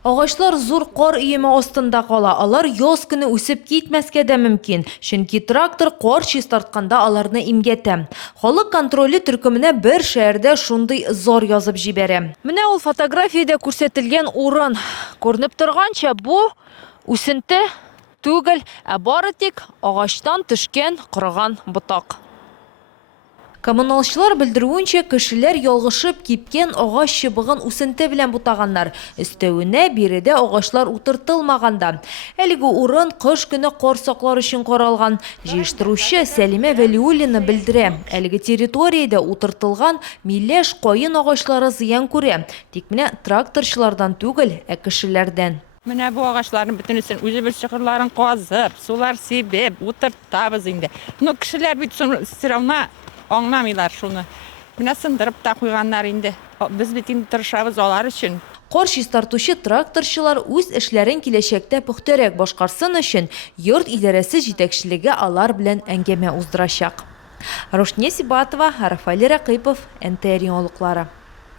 Агачлар зур кар өеме астында кала. Алар яз көне үсеп китмәскә дә мөмкин. Чөнки трактор кар чистартканда аларны имгәтә. Халык контроле төркеменә бер шәһәрдә шундый зар язып җибәрә. Менә ул фотографиядә күрсәтелгән урын. Күренеп торганча, бу үсенте түгел, ә бары тик агачтан төшкән корыган ботак. Коммуналчылар белдерүенчә, кешеләр ялгышып кипкән агач чыбыгын үсенте белән бутаганнар. Өстәвенә биредә агачлар утыртылмаганда. Әлеге урын кыш көне кар саклар өчен каралган. Җыештыручы Сәлимә Вәлиуллина белдерә. Әлеге территориядә утыртылган миләш, каен агачлары зыян күрә. Тик менә тракторчылардан түгел, ә кешеләрдән. Менә бу агачларның бөтенесен үзебез чокырларын казып, сулар сибеп, утыртабыз инде. Ну, кешеләр бит все равно аңламыйлар шуны. Менә сындырып та куйганнар инде. Без бит инде тырышабыз алар өчен. Кар чистартучы тракторчылар үз эшләрен киләчәктә пөхтәрәк башкарсын өчен йорт идарәсе җитәкчелеге алар белән әңгәмә уздырачак. Рушния Сибатова, Рафаэль Ракыйпов, НТР яңалыклары.